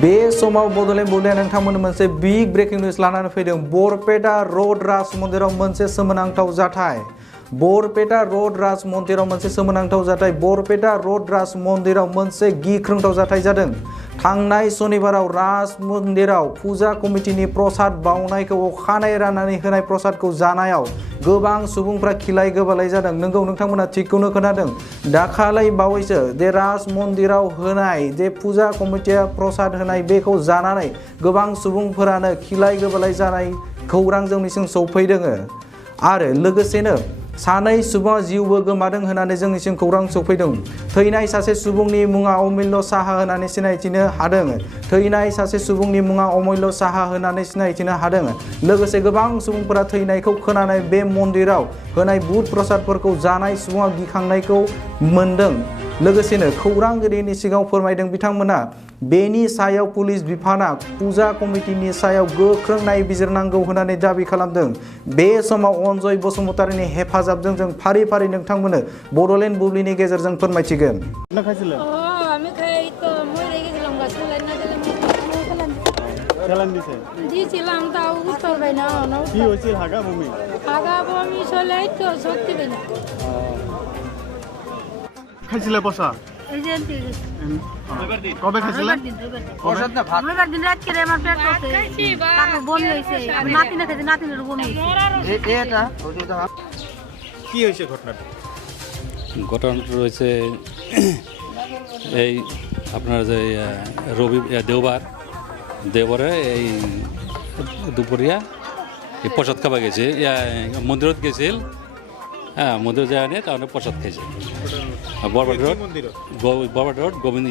बे समाव बड'लेण्ड बुब्लिया नोंथांमोन मोनसे बिग ब्रेकिं निउज लानानै फैदों। बरपेटा रोड राज मन्दिराव मोनसे सोमोनांथाव जाथाय। बरपेटा रोड राज मन्दिराव मोनसे सोमोनांथाव जाथाय। बरपेटा रोड राज मन्दिराव मोनसे गिख्रंथाव जाथाय जादों। थांनाय सनिबाराव राज मन्दिराव फुजा कमिटिनि प्रसाद बावनायखौ अखानायै राननानै होनाय प्रसादखौ जानायाव गोबां सुबुंफ्रा खिलाय गोबालाय जादों। नोंगौ नोंथांमोना थिगखौनो खोनादों। दाखालै बावैसो जे राज मन्दिराव होनाय जे फुजा कमिटिया प्रसाद होनाय बेखौ जानानै गोबां सुबुंफोरानो खिलाय गोबालाय जानाय खौरां जोंनिसिम सौफैदों आरो लोगोसेनो सानै सुबुङा जिउबो गोमादों होननानै जोंनिसिम खौरां सौफैदों। थैनाय सासे सुबुंनि मुङा अमूल्य साहा होननानै सिनायथिनो हादों। थैनाय सासे सुबुंनि मुङा अमूल्य साहा होननानै सिनायथिनो हादों। लोगोसे गोबां सुबुंफोरा थैनायखौ खोनानाय बे मन्दिराव होनाय बुट प्रसादफोरखौ जानाय सुबुङा गिखांनायखौ मोनदों। लोगोसेनो खौरांगिरिनि सिगाङाव फोरमायदों बिथांमोना बेनि सायाव पुलिस बिफाना फुजा कमिटिनि सायाव गोख्रों नायबिजिरनांगौ होननानै दाबि खालामदों। बे समाव अनजय बसुमतारीनि हेफाजाबजों जों फारि फारि नोंथांमोननो बड'लेण्ड बुब्लिनि गेजेरजों फोरमायथिगोन। খাইছিলে পচা কবে খাইছিলে কি হয়েছে ঘটনাটা? ঘটনাটা রয়েছে এই আপনার যে দেওবারে এই দুপুরিয়া এই প্রসাদ খাওয়া গেছে মন্দিরত গেছিল। হ্যাঁ মন্দির যাওয়া নিয়ে কারণে প্রসাদ খাইছে। বরবাদ রোড গোবিন্দ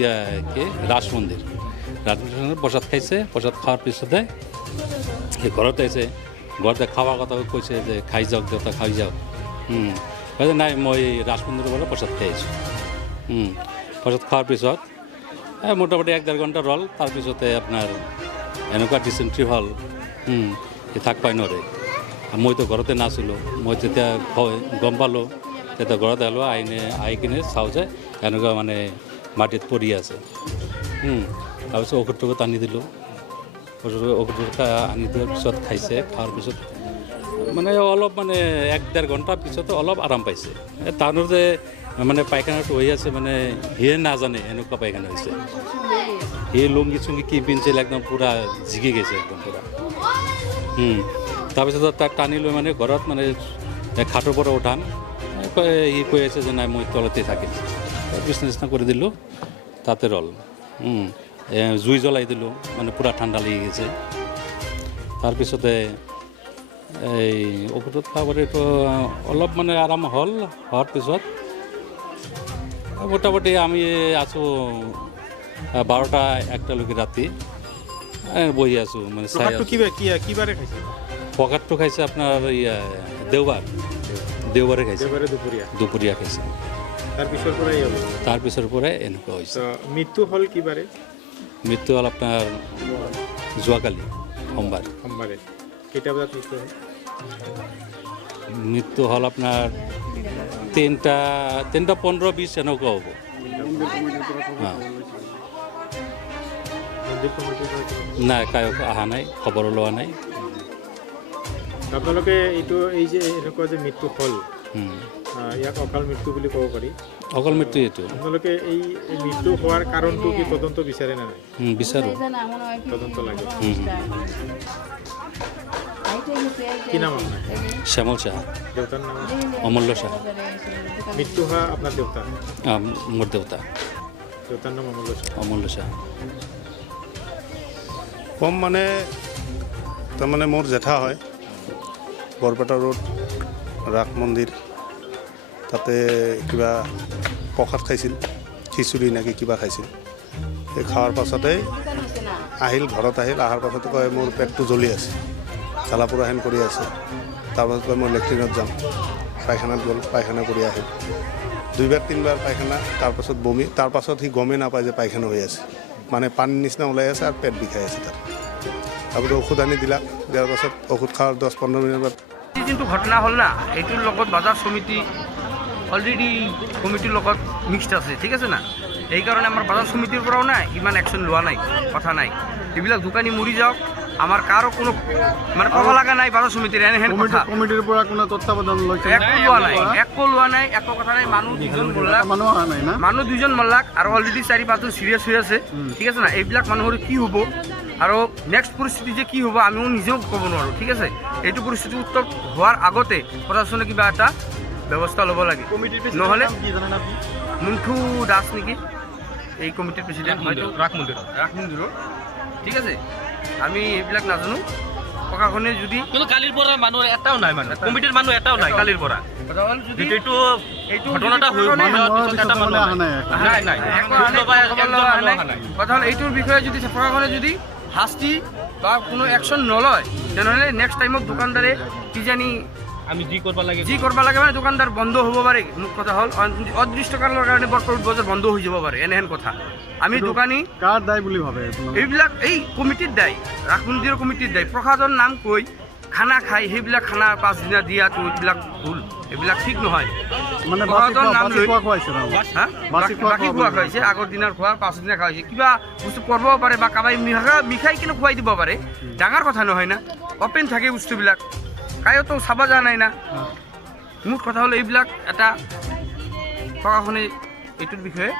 রাজ মন্দির প্রসাদ খাইছে। প্রসাদ খাওয়ার পিছতে ঘরতে এসে ঘরতে খাওয়ার কথা কইছে যে খাই যাওক দেউতা খাই যাওক। নাই মই রাজ মন্দিরের বলে প্রসাদ খাইছি। প্রসাদ খাওয়ার পিছত মোটামুটি 1-1.5 ঘণ্টা রল। তার পিছতে আপনার এনেকুৱা ডিসেন্ট্ৰি হল থাক পাই নৰে। মই তো ঘৰতে নাছিলোঁ। মই যেতিয়া গম পালোঁ তেতিয়া ঘৰত আহিলোঁ। আহি কিনে চাওঁ যে এনেকুৱা মানে মাটিত পৰি আছে। তাৰপিছত ঔষধ আনি দিলোঁ। ঔষধ আনি দিয়াৰ পিছত খাইছে। খোৱাৰ পিছত মানে অলপ মানে 1-1.5 ঘণ্টাৰ পিছতো অলপ আৰাম পাইছে। টাউনৰ যে মানে পায়খানাটো হৈ আছে মানে সিয়ে নাজানে এনেকুৱা পায়খানা হৈছে। সেই লুংগি চুংগি কি পিন্ধিছিল একদম পূৰা জিকি গৈছে একদম পূৰা। তাৰপিছত তাক টানি লৈ মানে ঘৰত মানে খাটৰ পৰা উঠাম সি কৈ আছে যে নাই মই তলতে থাকিম। বিচনা কৰি দিলোঁ তাতে ৰল। জুই জ্বলাই দিলোঁ মানে পূৰা ঠাণ্ডা লাগি গৈছে। তাৰপিছতে এই ঔষধত খাবলৈতো অলপ মানে আৰাম হ'ল। হোৱাৰ পিছত মোটামুটি আমি আছোঁ 12টা-1টালৈকে ৰাতি বহি আছোঁ মানে চাই আছোঁ। কিবাৰে খাইছে? পকাতটো খাইছে আপোনাৰ দেওবাৰে খাইছে। দুপৰীয়া খাইছে। তাৰপিছৰ পৰাই এনেকুৱা হৈছে। মৃত্যু হ'ল কিবাৰে? মৃত্যু হ'ল আপোনাৰ যোৱাকালি সোমবাৰে। কেইটা বজাত মৃত্যু হ'ল? মৃত্যু হ'ল আপোনাৰ 3:15-20 এনেকুৱা হ'ব। নাই কায়ো অহা নাই, খবৰ লোৱা নাই। আপোনালোকে এই যে এনেকুৱা যে মৃত্যু হ'ল ইয়াক অকাল মৃত্যু বুলি ক'ব পাৰি? অকল মৃত্যু এইটো। আপোনালোকে এই মৃত্যু হোৱাৰ কাৰণটো কি তদন্ত বিচাৰে নে নাই? বিচাৰোঁ। তদন্ত লাগে। কি নাম আপোনাৰ? শ্যামল সাহা। দেউতাৰ নাম? অমূল্য সাহা। মৃত্যু হোৱা আপোনাৰ দেউতা? মোৰ দেউতা। দেউতাৰ নাম অমূল্য সাহা। কম মানে তাৰমানে মোৰ জেঠা হয়। বৰপেটা ৰোড ৰাস মন্দিৰ তাতে কিবা প্ৰসাদ খাইছিল, খিচুৰি নেকি কিবা খাইছিল। সেই খোৱাৰ পাছতেই ঘৰত আহিল। অহাৰ পাছতে কয় মোৰ পেটটো জ্বলি আছে, জ্বালা পোৰা হেন কৰি আছে। তাৰপাছত কয় মই লেট্ৰিনত যাম। পায়খানাত গ'ল, পায়খানা কৰি আহিল। 2-3বাৰ পায়খানা, তাৰপাছত বমি। তাৰপাছত সি গমেই নাপায় যে পায়খানা হৈ আছে, মানে পানীৰ নিচিনা ওলাই আছে আৰু পেট বিষাই আছে তাৰ। তাৰপিছত ঔষধ আনি দিলাক। দিয়াৰ পাছত ঔষধ খোৱাৰ 10-15 মিনিট বাদ যোনটো ঘটনা হ'ল না এইটোৰ লগত বজাৰ সমিতি অলৰেডি কমিটিৰ লগত মিক্সড আছে, ঠিক আছে না। সেইকাৰণে আমাৰ বজাৰ সমিতিৰ পৰাও নাই ইমান একশ্যন লোৱা নাই, কথা নাই। এইবিলাক দোকানী মৰি যাওক, আমাৰ কাৰো কোনো মানে ক'ব লগা নাই বজাৰ সমিতিৰ এনেহেন কথা। কমিটিৰ পৰা কোনো তত্ত্বাৱধান লৈছে একো লোৱা নাই, একো লোৱা নাই, একো কথা নাই। মানুহ দুজন মৰলাক, মানুহ অহা নাই না? মানুহ দুজন মৰলাক আৰু অলৰেডি 4-5জন চিৰিয়াছ হৈ আছে, ঠিক আছে না। এইবিলাক মানুহৰ কি হ'ব আৰু নেক্সট পৰিস্থিতি যে কি হ'ব আমিও নিজেও ক'ব নোৱাৰোঁ, ঠিক আছে। এইটো পৰিস্থিতি উত্তৰ হোৱাৰ আগতে প্ৰশাসনে কিবা এটা ব্যৱস্থা ল'ব লাগে, নহ'লে মুন্থু দাস নেকি এই কমিটিৰ প্ৰেচিডেণ্ট, হয়তো ৰাস মন্দিৰৰ, ঠিক আছে। আমি এইবিলাক নাজানো, প্ৰশাসনে যদি কিন্তু কালিৰ পৰা মানুহ এটাও নাই, মানে কমিটিৰ মানুহ এটাও নাই কালিৰ পৰা। এইটো ঘটনাটা হৈ এটা মানুহ অহা নাই নাই, কথা হ'ল এইটোৰ বিষয়ে যদি প্ৰশাসনে যদি শাস্তি বা কোনো একশ্যন নলয়, তেনেহ'লে নেক্সট টাইমত দোকানদাৰে কিজানি আমি যি কৰিব লাগে মানে দোকানদাৰ বন্ধ হ'ব পাৰে। মোক কথা হ'ল অদৃষ্টকালৰ কাৰণে বৰপেটা বজাৰ বন্ধ হৈ যাব পাৰে, এনেহেন কথা। আমি দোকানী কাৰ দায় বুলি ভাবে? এইবিলাক এই কমিটিৰ দায়, ৰাস মন্দিৰৰ কমিটিৰ দায়। প্ৰসাদৰ নাম কৈ খানা খাই সেইবিলাক খানা 5 দিনা দিয়াটো এইবিলাক ভুল, এইবিলাক ঠিক নহয়। মানে প্ৰসাদৰ নাম লৈ খুৱাইছে হা বাকী খোৱা খাইছে, আগৰ দিনৰ খোৱা 5 দিনা খাইছে, কিবা বস্তু কৰিবও পাৰে বা কাবাই মিঠাই কিনে খুৱাই দিব পাৰে, ডাঙৰ কথা নহয় না। অপেন থাকে বস্তুবিলাক, কায়োতো চাব যোৱা নাই না। মোৰ কথা হ'ল এইবিলাক এটা প্ৰশাসনে এইটোৰ বিষয়ে